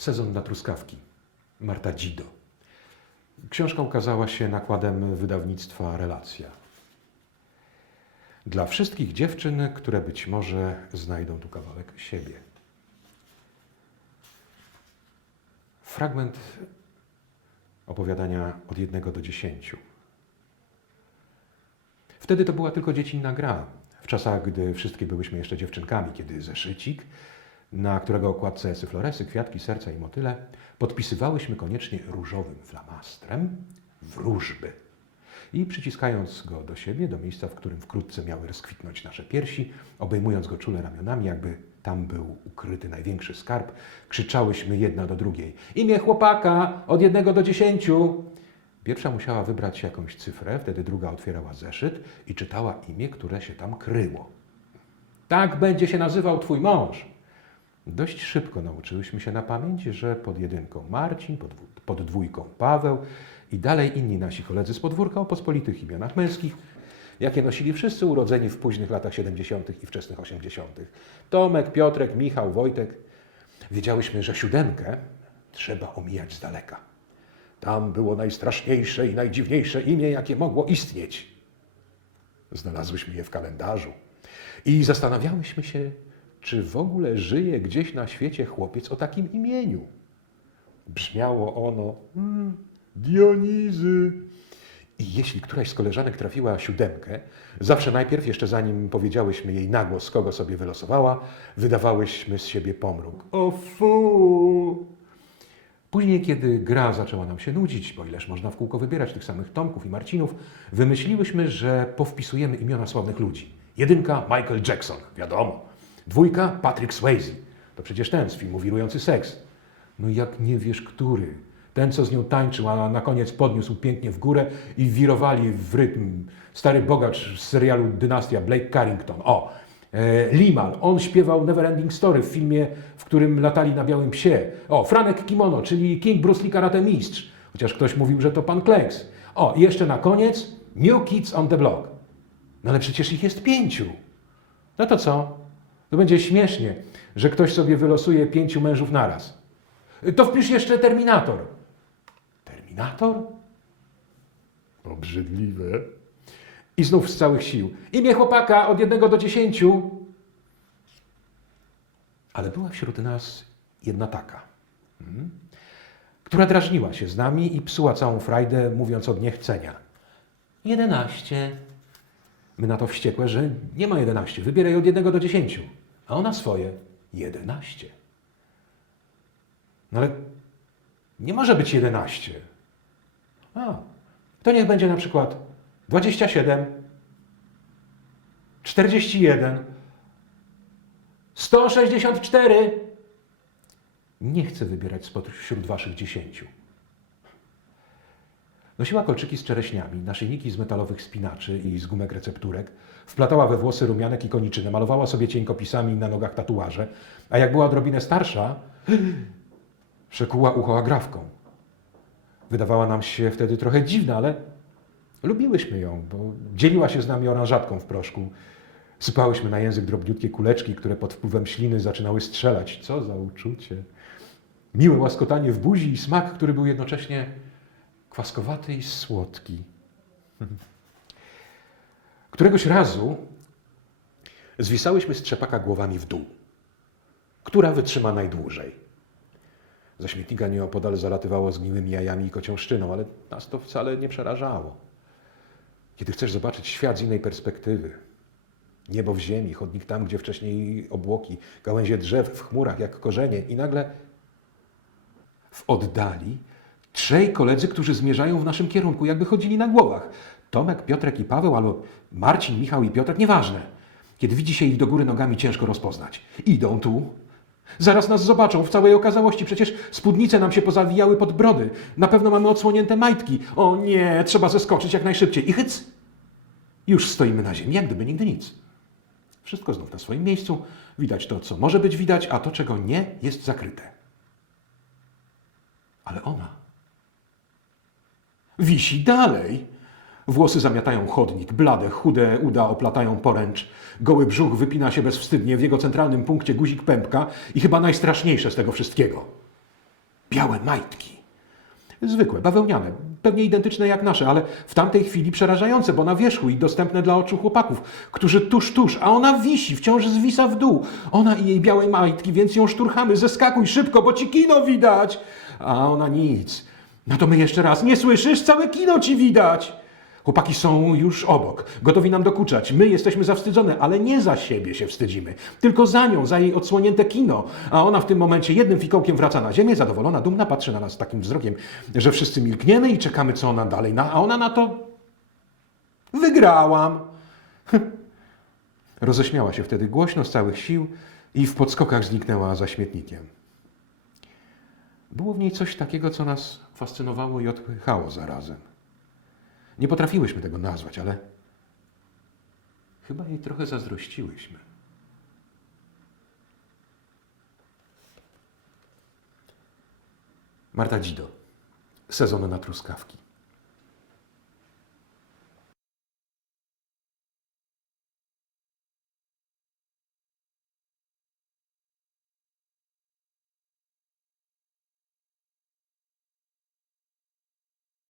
Sezon na truskawki. Marta Dzido. Książka ukazała się nakładem wydawnictwa Relacja. Dla wszystkich dziewczyn, które być może znajdą tu kawałek siebie. Fragment opowiadania od jednego do dziesięciu. Wtedy to była tylko dziecinna gra. W czasach, gdy wszystkie byłyśmy jeszcze dziewczynkami, kiedy zeszycik, na którego okładce syfloresy, kwiatki, serca i motyle, podpisywałyśmy koniecznie różowym flamastrem wróżby. I przyciskając go do siebie, do miejsca, w którym wkrótce miały rozkwitnąć nasze piersi, obejmując go czule ramionami, jakby tam był ukryty największy skarb, krzyczałyśmy jedna do drugiej. Imię chłopaka od jednego do dziesięciu. Pierwsza musiała wybrać jakąś cyfrę, wtedy druga otwierała zeszyt i czytała imię, które się tam kryło. Tak będzie się nazywał twój mąż. Dość szybko nauczyłyśmy się na pamięć, że pod jedynką Marcin, pod, pod dwójką Paweł i dalej inni nasi koledzy z podwórka o pospolitych imionach męskich, jakie nosili wszyscy urodzeni w późnych latach 70. i wczesnych 80. Tomek, Piotrek, Michał, Wojtek. Wiedziałyśmy, że siódemkę trzeba omijać z daleka. Tam było najstraszniejsze i najdziwniejsze imię, jakie mogło istnieć. Znalazłyśmy je w kalendarzu i zastanawiałyśmy się, czy w ogóle żyje gdzieś na świecie chłopiec o takim imieniu. Brzmiało ono mm, Dionizy. I jeśli któraś z koleżanek trafiła siódemkę, zawsze najpierw, jeszcze zanim powiedziałyśmy jej na głos, kogo sobie wylosowała, wydawałyśmy z siebie pomruk. O fu! Później, kiedy gra zaczęła nam się nudzić, bo ileż można w kółko wybierać tych samych Tomków i Marcinów, wymyśliłyśmy, że powpisujemy imiona sławnych ludzi. Jedynka Michael Jackson, wiadomo. Dwójka Patrick Swayze. To przecież ten z filmu Wirujący Seks. No jak nie wiesz, który? Ten, co z nią tańczył, a na koniec podniósł pięknie w górę i wirowali w rytm. Stary bogacz z serialu Dynastia, Blake Carrington. O, e, Limal. On śpiewał Neverending Story w filmie, w którym latali na białym psie. O, Franek Kimono, czyli King Bruce Lee Karate Mistrz. Chociaż ktoś mówił, że to pan Kleks. O, i jeszcze na koniec New Kids on the Block. No ale przecież ich jest pięciu. No to co? To będzie śmiesznie, że ktoś sobie wylosuje pięciu mężów naraz. To wpisz jeszcze Terminator. Terminator? Obrzydliwe. I znów z całych sił. Imię chłopaka od jednego do dziesięciu. Ale była wśród nas jedna taka, mm, która drażniła się z nami i psuła całą frajdę, mówiąc od niechcenia. Jedenaście. My na to wściekłe, że nie ma 11, wybieraj od 1 do 10. A ona swoje 11. No ale nie może być 11. A, to niech będzie na przykład 27, 41, 164. Nie chcę wybierać spośród waszych 10. Nosiła kolczyki z czereśniami, naszyjniki z metalowych spinaczy i z gumek recepturek, wplatała we włosy rumianek i koniczyny, malowała sobie cienkopisami na nogach tatuaże, a jak była odrobinę starsza, przekuła ucho agrafką. Wydawała nam się wtedy trochę dziwna, ale lubiłyśmy ją, bo dzieliła się z nami oranżatką w proszku. Sypałyśmy na język drobniutkie kuleczki, które pod wpływem śliny zaczynały strzelać. Co za uczucie! Miłe łaskotanie w buzi i smak, który był jednocześnie kwaskowaty i słodki. Któregoś razu zwisałyśmy z trzepaka głowami w dół. Która wytrzyma najdłużej? Ze śmietnika nieopodal zalatywało zgniłymi jajami i kociążczyną, ale nas to wcale nie przerażało. Kiedy chcesz zobaczyć świat z innej perspektywy, niebo w ziemi, chodnik tam, gdzie wcześniej obłoki, gałęzie drzew w chmurach jak korzenie i nagle w oddali trzej koledzy, którzy zmierzają w naszym kierunku, jakby chodzili na głowach. Tomek, Piotrek i Paweł, albo Marcin, Michał i Piotrek, nieważne. Kiedy widzi się ich do góry nogami, ciężko rozpoznać. Idą tu. Zaraz nas zobaczą w całej okazałości. Przecież spódnice nam się pozawijały pod brody. Na pewno mamy odsłonięte majtki. O nie, trzeba zeskoczyć jak najszybciej. I hyc! Już stoimy na ziemi, jak gdyby nigdy nic. Wszystko znów na swoim miejscu. Widać to, co może być widać, a to, czego nie, jest zakryte. Ale ona wisi dalej. Włosy zamiatają chodnik, blade, chude uda oplatają poręcz. Goły brzuch wypina się bezwstydnie, w jego centralnym punkcie guzik pępka i chyba najstraszniejsze z tego wszystkiego. białe majtki. Zwykłe, bawełniane, pewnie identyczne jak nasze, ale w tamtej chwili przerażające, bo na wierzchu i dostępne dla oczu chłopaków, którzy tuż, tuż, a ona wisi, wciąż zwisa w dół. Ona i jej białe majtki, więc ją szturchamy, zeskakuj szybko, bo ci kino widać. A ona nic. No to my jeszcze raz, nie słyszysz? Całe kino ci widać. Chłopaki są już obok, gotowi nam dokuczać. My jesteśmy zawstydzone, ale nie za siebie się wstydzimy, tylko za nią, za jej odsłonięte kino. A ona w tym momencie jednym fikołkiem wraca na ziemię, zadowolona, dumna, patrzy na nas takim wzrokiem, że wszyscy milkniemy i czekamy, co ona dalej. Na, a ona na to. Wygrałam. Roześmiała się wtedy głośno z całych sił i w podskokach zniknęła za śmietnikiem. Było w niej coś takiego, co nas fascynowało i odpychało zarazem. Nie potrafiłyśmy tego nazwać, ale chyba jej trochę zazdrościłyśmy. Marta Dzido. Sezon na truskawki.